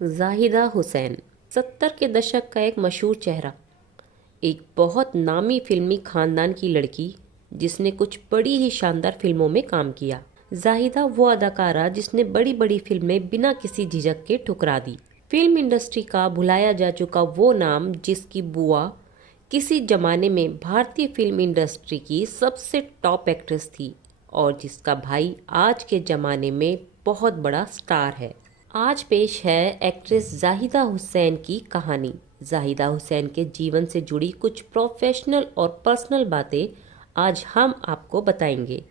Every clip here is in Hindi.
जाहिदा हुसैन 70 के दशक का एक मशहूर चेहरा, एक बहुत नामी फिल्मी खानदान की लड़की जिसने कुछ बड़ी ही शानदार फिल्मों में काम किया। जाहिदा वो अदाकारा जिसने बड़ी बड़ी फिल्में बिना किसी झिझक के ठुकरा दी। फिल्म इंडस्ट्री का भुलाया जा चुका वो नाम जिसकी बुआ किसी जमाने में भारतीय फिल्म इंडस्ट्री की सबसे टॉप एक्ट्रेस थी और जिसका भाई आज के ज़माने में बहुत बड़ा स्टार है। आज पेश है एक्ट्रेस जाहिदा हुसैन की कहानी। जाहिदा हुसैन के जीवन से जुड़ी कुछ प्रोफेशनल और पर्सनल बातें आज हम आपको बताएंगे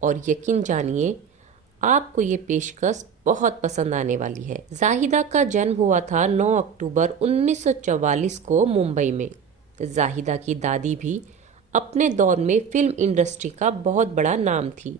और यकीन जानिए आपको ये पेशकश बहुत पसंद आने वाली है। जाहिदा का जन्म हुआ था 9 अक्टूबर 1944 को मुंबई में। जाहिदा की दादी भी अपने दौर में फिल्म इंडस्ट्री का बहुत बड़ा नाम थी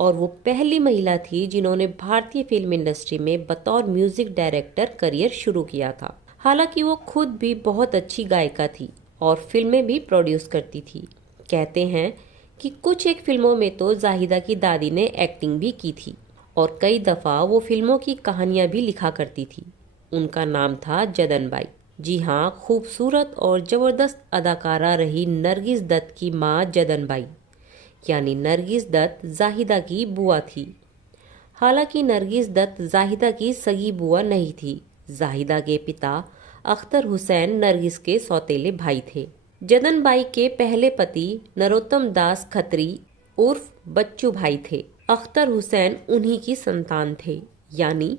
और वो पहली महिला थी जिन्होंने भारतीय फिल्म इंडस्ट्री में बतौर म्यूजिक डायरेक्टर करियर शुरू किया था। हालांकि वो खुद भी बहुत अच्छी गायिका थी और फिल्में भी प्रोड्यूस करती थी। कहते हैं कि कुछ एक फिल्मों में तो जाहिदा की दादी ने एक्टिंग भी की थी और कई दफ़ा वो फिल्मों की कहानियाँ भी लिखा करती थी। उनका नाम था जदन बाई। जी हाँ, खूबसूरत और ज़बरदस्त अदाकारा रही नरगिस दत्त की माँ जदन बाई यानी नरगिस दत्त जाहिदा की बुआ थी। हालांकि नरगिस दत्त जाहिदा की सगी बुआ नहीं थी। जाहिदा के पिता अख्तर हुसैन नरगिस के सौतेले भाई थे। जदन बाई के पहले पति नरोत्तम दास खत्री उर्फ बच्चू भाई थे। अख्तर हुसैन उन्हीं की संतान थे, यानी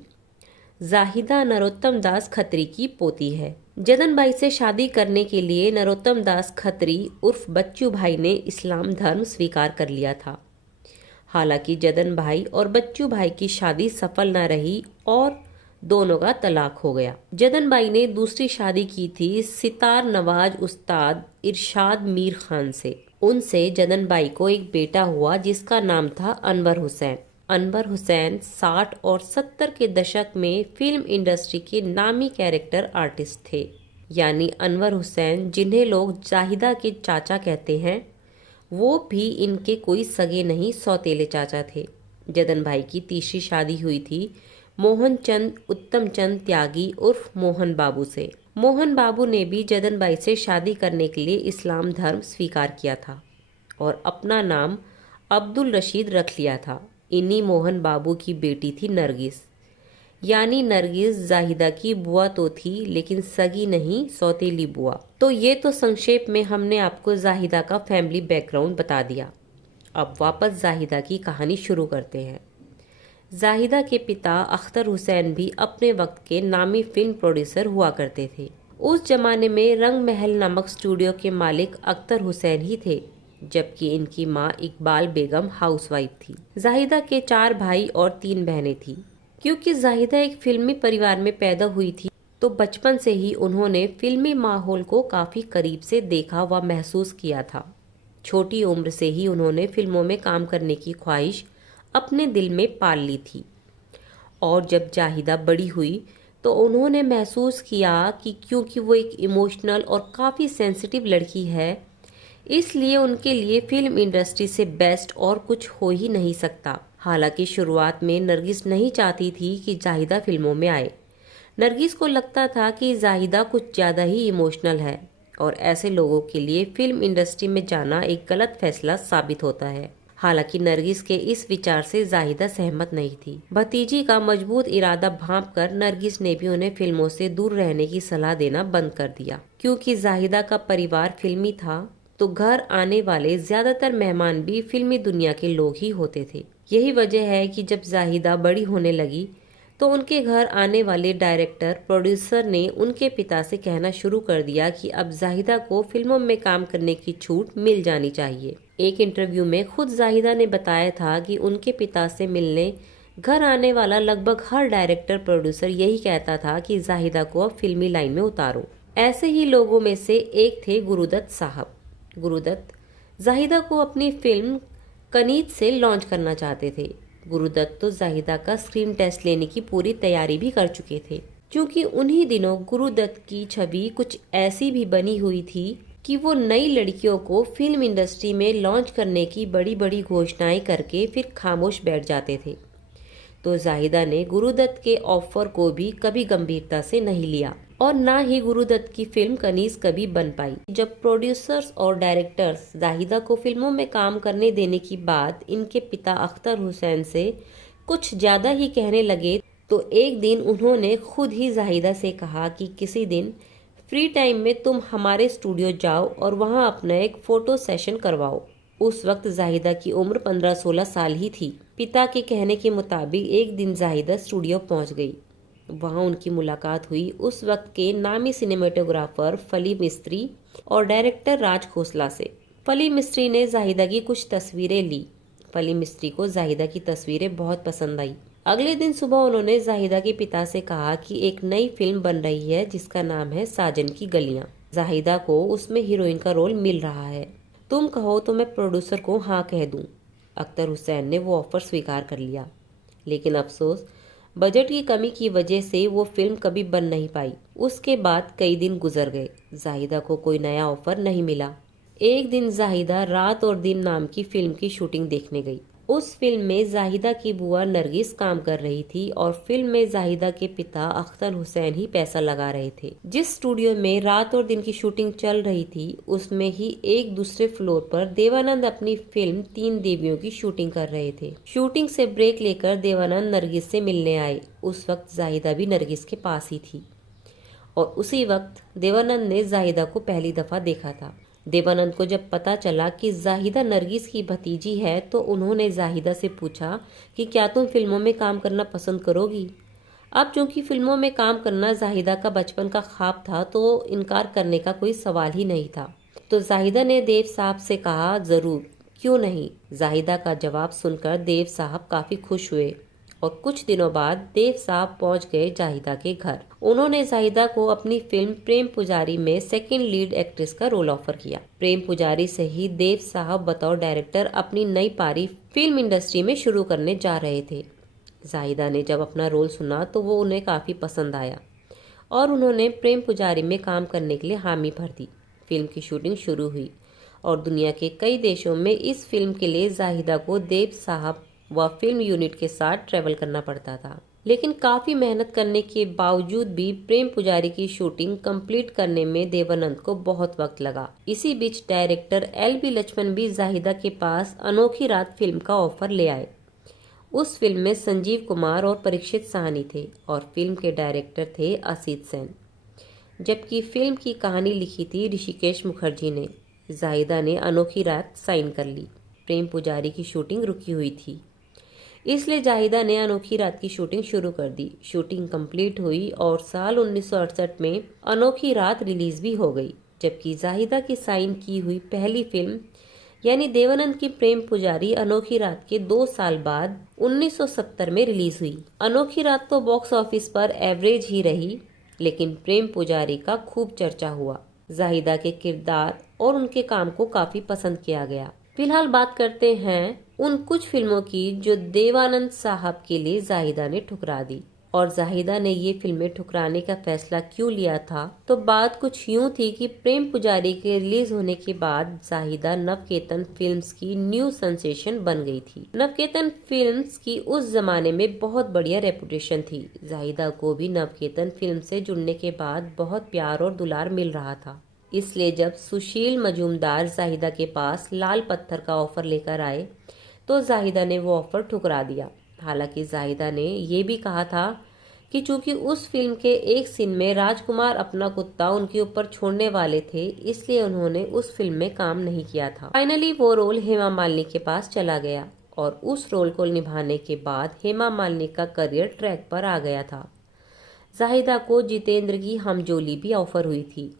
जाहिदा नरोत्तम दास खत्री की पोती है। जदन बाई से शादी करने के लिए नरोत्तम दास खत्री उर्फ बच्चू भाई ने इस्लाम धर्म स्वीकार कर लिया था। हालांकि जदन भाई और बच्चू भाई की शादी सफल न रही और दोनों का तलाक हो गया। जदन बाई ने दूसरी शादी की थी सितार नवाज उस्ताद इरशाद मीर खान से। उनसे जदन बाई को एक बेटा हुआ जिसका नाम था अनवर हुसैन। अनवर हुसैन 60 और 70 के दशक में फिल्म इंडस्ट्री के नामी कैरेक्टर आर्टिस्ट थे। यानी अनवर हुसैन, जिन्हें लोग जाहिदा के चाचा कहते हैं, वो भी इनके कोई सगे नहीं, सौतेले चाचा थे। जदन भाई की तीसरी शादी हुई थी मोहन चंद उत्तम चंद त्यागी उर्फ मोहन बाबू से। मोहन बाबू ने भी जदन बाई से शादी करने के लिए इस्लाम धर्म स्वीकार किया था और अपना नाम अब्दुल रशीद रख लिया था। इन्हीं मोहन बाबू की बेटी थी नरगिस। यानी नरगिस जाहिदा की बुआ तो थी लेकिन सगी नहीं, सौतेली बुआ। तो ये तो संक्षेप में हमने आपको जाहिदा का फैमिली बैकग्राउंड बता दिया। अब वापस जाहिदा की कहानी शुरू करते हैं। जाहिदा के पिता अख्तर हुसैन भी अपने वक्त के नामी फिल्म प्रोड्यूसर हुआ करते थे। उस जमाने में रंग महल नामक स्टूडियो के मालिक अख्तर हुसैन ही थे, जबकि इनकी माँ इकबाल बेगम हाउसवाइफ थी। जाहिदा के 4 भाई और 3 बहनें थी। क्योंकि जाहिदा एक फिल्मी परिवार में पैदा हुई थी तो बचपन से ही उन्होंने फिल्मी माहौल को काफ़ी करीब से देखा व महसूस किया था। छोटी उम्र से ही उन्होंने फिल्मों में काम करने की ख्वाहिश अपने दिल में पाल ली थी और जब जाहिदा बड़ी हुई तो उन्होंने महसूस किया कि क्योंकि वो एक इमोशनल और काफ़ी सेंसिटिव लड़की है, इसलिए उनके लिए फिल्म इंडस्ट्री से बेस्ट और कुछ हो ही नहीं सकता। हालांकि शुरुआत में नरगिस नहीं चाहती थी कि जाहिदा फिल्मों में आए। नरगिस को लगता था कि जाहिदा कुछ ज़्यादा ही इमोशनल है और ऐसे लोगों के लिए फिल्म इंडस्ट्री में जाना एक गलत फैसला साबित होता है। हालांकि नरगिस के इस विचार से जाहिदा सहमत नहीं थी। भतीजी का मजबूत इरादा भांप कर नरगिस ने भी उन्हें फिल्मों से दूर रहने की सलाह देना बंद कर दिया। क्योंकि जाहिदा का परिवार फिल्मी था तो घर आने वाले ज्यादातर मेहमान भी फिल्मी दुनिया के लोग ही होते थे। यही वजह है कि जब जाहिदा बड़ी होने लगी तो उनके घर आने वाले डायरेक्टर प्रोड्यूसर ने उनके पिता से कहना शुरू कर दिया कि अब जाहिदा को फिल्मों में काम करने की छूट मिल जानी चाहिए। एक इंटरव्यू में खुद जाहिदा ने बताया था कि उनके पिता से मिलने घर आने वाला लगभग हर डायरेक्टर प्रोड्यूसर यही कहता था कि जाहिदा को अब फिल्मी लाइन में उतारो। ऐसे ही लोगों में से एक थे गुरुदत्त साहब। गुरुदत्त जाहिदा को अपनी फिल्म कनीत से लॉन्च करना चाहते थे। गुरुदत्त तो जाहिदा का स्क्रीन टेस्ट लेने की पूरी तैयारी भी कर चुके थे, क्योंकि उन्हीं दिनों गुरुदत्त की छवि कुछ ऐसी भी बनी हुई थी कि वो नई लड़कियों को फिल्म इंडस्ट्री में लॉन्च करने की बड़ी बड़ी घोषणाएं करके फिर खामोश बैठ जाते थे। तो जाहिदा ने गुरुदत्त के ऑफर को भी कभी गंभीरता से नहीं लिया और ना ही गुरुदत्त की फिल्म कनीज कभी बन पाई। जब प्रोड्यूसर्स और डायरेक्टर्स जाहिदा को फिल्मों में काम करने देने की बात इनके पिता अख्तर हुसैन से कुछ ज्यादा ही कहने लगे तो एक दिन उन्होंने खुद ही जाहिदा से कहा कि किसी दिन फ्री टाइम में तुम हमारे स्टूडियो जाओ और वहां अपना एक फोटो सेशन करवाओ। उस वक्त जाहिदा की उम्र 15-16 साल ही थी। पिता के कहने के मुताबिक एक दिन जाहिदा स्टूडियो पहुंच गई। वहां उनकी मुलाकात हुई उस वक्त के नामी सिनेमेटोग्राफर फली मिस्त्री और डायरेक्टर राज खोसला से। फली मिस्त्री ने जाहिदा की कुछ तस्वीरें ली। फली मिस्त्री को जाहिदा की तस्वीरें बहुत पसंद आई। अगले दिन सुबह उन्होंने जाहिदा के पिता से कहा कि एक नई फिल्म बन रही है जिसका नाम है साजन की गलियां। जाहिदा को उसमें हीरोइन का रोल मिल रहा है, तुम कहो तो मैं प्रोड्यूसर को हाँ कह दूं। अख्तर हुसैन ने वो ऑफर स्वीकार कर लिया, लेकिन अफसोस बजट की कमी की वजह से वो फिल्म कभी बन नहीं पाई। उसके बाद कई दिन गुजर गए, जाहिदा को कोई नया ऑफर नहीं मिला। एक दिन जाहिदा रात और दिन नाम की फिल्म की शूटिंग देखने गई। उस फिल्म में जाहिदा की बुआ नरगिस काम कर रही थी और फिल्म में जाहिदा के पिता अख्तर हुसैन ही पैसा लगा रहे थे। जिस स्टूडियो में रात और दिन की शूटिंग चल रही थी उसमें ही एक दूसरे फ्लोर पर देवानंद अपनी फिल्म 3 देवियों की शूटिंग कर रहे थे। शूटिंग से ब्रेक लेकर देवानंद नरगिस से मिलने आए। उस वक्त जाहिदा भी नरगिस के पास ही थी और उसी वक्त देवानंद ने जाहिदा को पहली दफा देखा था। देवानंद को जब पता चला कि जाहिदा नरगिस की भतीजी है तो उन्होंने जाहिदा से पूछा कि क्या तुम फिल्मों में काम करना पसंद करोगी। अब चूंकि फिल्मों में काम करना जाहिदा का बचपन का ख्वाब था तो इनकार करने का कोई सवाल ही नहीं था। तो जाहिदा ने देव साहब से कहा, जरूर, क्यों नहीं। जाहिदा का जवाब सुनकर देव साहब काफी खुश हुए और कुछ दिनों बाद देव साहब पहुंच गए जाहिदा के घर। उन्होंने जाहिदा को अपनी फिल्म प्रेम पुजारी में सेकंड लीड एक्ट्रेस का रोल ऑफर किया। प्रेम पुजारी से ही देव साहब बतौर डायरेक्टर अपनी नई पारी फिल्म इंडस्ट्री में शुरू करने जा रहे थे। जाहिदा ने जब अपना रोल सुना तो वो उन्हें काफी पसंद आया और उन्होंने प्रेम पुजारी में काम करने के लिए हामी भर दी। फिल्म की शूटिंग शुरू हुई और दुनिया के कई देशों में इस फिल्म के लिए जाहिदा को देव साहब व फिल्म यूनिट के साथ ट्रेवल करना पड़ता था। लेकिन काफी मेहनत करने के बावजूद भी प्रेम पुजारी की शूटिंग कंप्लीट करने में देवानंद को बहुत वक्त लगा। इसी बीच डायरेक्टर LB लक्ष्मण भी जाहिदा के पास अनोखी रात फिल्म का ऑफर ले आए। उस फिल्म में संजीव कुमार और परीक्षित साहनी थे और फिल्म के डायरेक्टर थे असित सेन, जबकि फिल्म की कहानी लिखी थी ऋषिकेश मुखर्जी ने। जाहिदा ने अनोखी रात साइन कर ली। प्रेम पुजारी की शूटिंग रुकी हुई थी, इसलिए जाहिदा ने अनोखी रात की शूटिंग शुरू कर दी। शूटिंग कंप्लीट हुई और साल 1968 में अनोखी रात रिलीज भी हो गई, जबकि जाहिदा की साइन की हुई पहली फिल्म यानी देवानंद की प्रेम पुजारी अनोखी रात के 2 साल बाद 1970 में रिलीज हुई। अनोखी रात तो बॉक्स ऑफिस पर एवरेज ही रही, लेकिन प्रेम पुजारी का खूब चर्चा हुआ। जाहिदा के किरदार और उनके काम को काफी पसंद किया गया। फिलहाल बात करते हैं उन कुछ फिल्मों की जो देवानंद साहब के लिए जाहिदा ने ठुकरा दी। और जाहिदा ने ये फिल्में ठुकराने का फैसला क्यों लिया था, तो बात कुछ यूं थी कि प्रेम पुजारी के रिलीज होने के बाद जाहिदा नवकेतन फिल्म्स की न्यू सेंसेशन बन गई थी। नवकेतन फिल्म्स की उस जमाने में बहुत बढ़िया रेपुटेशन थी। जाहिदा को भी नवकेतन फिल्म से जुड़ने के बाद बहुत प्यार और दुलार मिल रहा था। इसलिए जब सुशील मजूमदार जाहिदा के पास लाल पत्थर का ऑफर लेकर आए तो जाहिदा ने वो ऑफर ठुकरा दिया। हालांकि जाहिदा ने ये भी कहा था कि चूंकि उस फिल्म के एक सीन में राजकुमार अपना कुत्ता उनके ऊपर छोड़ने वाले थे, इसलिए उन्होंने उस फिल्म में काम नहीं किया था। फाइनली वो रोल हेमा मालिनी के पास चला गया और उस रोल को निभाने के बाद हेमा मालिनी का करियर ट्रैक पर आ गया था। जाहिदा को जितेंद्र की हमजोली भी ऑफर हुई थी,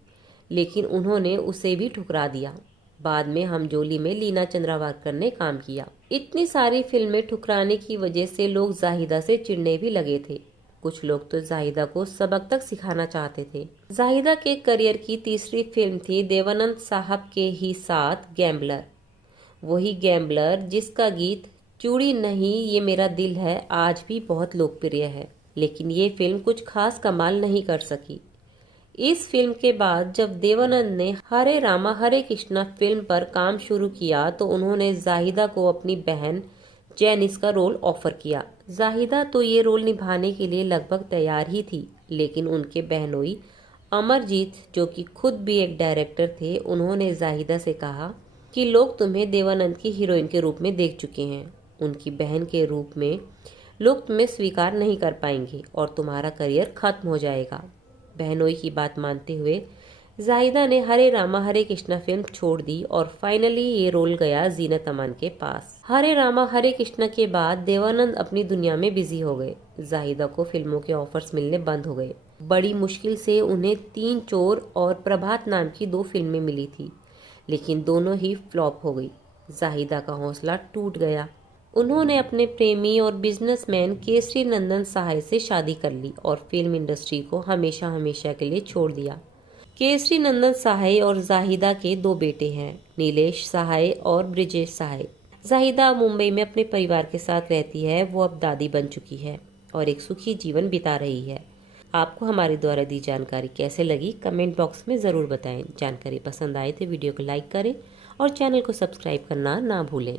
लेकिन उन्होंने उसे भी ठुकरा दिया। बाद में हमजोली में लीना चंद्रावरकर ने काम किया। इतनी सारी फिल्में ठुकराने की वजह से लोग जाहिदा से चिढ़ने भी लगे थे। कुछ लोग तो जाहिदा को सबक तक सिखाना चाहते थे। जाहिदा के करियर की तीसरी फिल्म थी देवानंद साहब के ही साथ गैम्बलर। वही गैम्बलर जिसका गीत चूड़ी नहीं ये मेरा दिल है आज भी बहुत लोकप्रिय है, लेकिन ये फिल्म कुछ खास कमाल नहीं कर सकी। इस फिल्म के बाद जब देवानंद ने हरे रामा हरे कृष्णा फिल्म पर काम शुरू किया तो उन्होंने जाहिदा को अपनी बहन जेनिस का रोल ऑफर किया। जाहिदा तो ये रोल निभाने के लिए लगभग तैयार ही थी, लेकिन उनके बहनोई अमरजीत, जो कि खुद भी एक डायरेक्टर थे, उन्होंने जाहिदा से कहा कि लोग तुम्हें देवानंद की हीरोइन के रूप में देख चुके हैं, उनकी बहन के रूप में लोग तुम्हें स्वीकार नहीं कर पाएंगे और तुम्हारा करियर खत्म हो जाएगा। बहनोई की बात मानते हुए जाहिदा ने हरे रामा हरे कृष्णा फिल्म छोड़ दी और फाइनली ये रोल गया जीनत अमान के पास। हरे रामा हरे कृष्णा के बाद देवानंद अपनी दुनिया में बिजी हो गए। जाहिदा को फिल्मों के ऑफर्स मिलने बंद हो गए। बड़ी मुश्किल से उन्हें तीन चोर और प्रभात नाम की 2 फिल्में मिली थी, लेकिन दोनों ही फ्लॉप हो गई। जाहिदा का हौसला टूट गया। उन्होंने अपने प्रेमी और बिजनेसमैन केसरी नंदन सहाय से शादी कर ली और फिल्म इंडस्ट्री को हमेशा हमेशा के लिए छोड़ दिया। केसरी नंदन सहाय और जाहिदा के 2 बेटे हैं, नीलेश सहाय और ब्रिजेश सहाय। जाहिदा मुंबई में अपने परिवार के साथ रहती है। वो अब दादी बन चुकी है और एक सुखी जीवन बिता रही है। आपको हमारे द्वारा दी जानकारी कैसे लगी, कमेंट बॉक्स में ज़रूर बताएं। जानकारी पसंद आए तो वीडियो को लाइक करें और चैनल को सब्सक्राइब करना ना भूलें।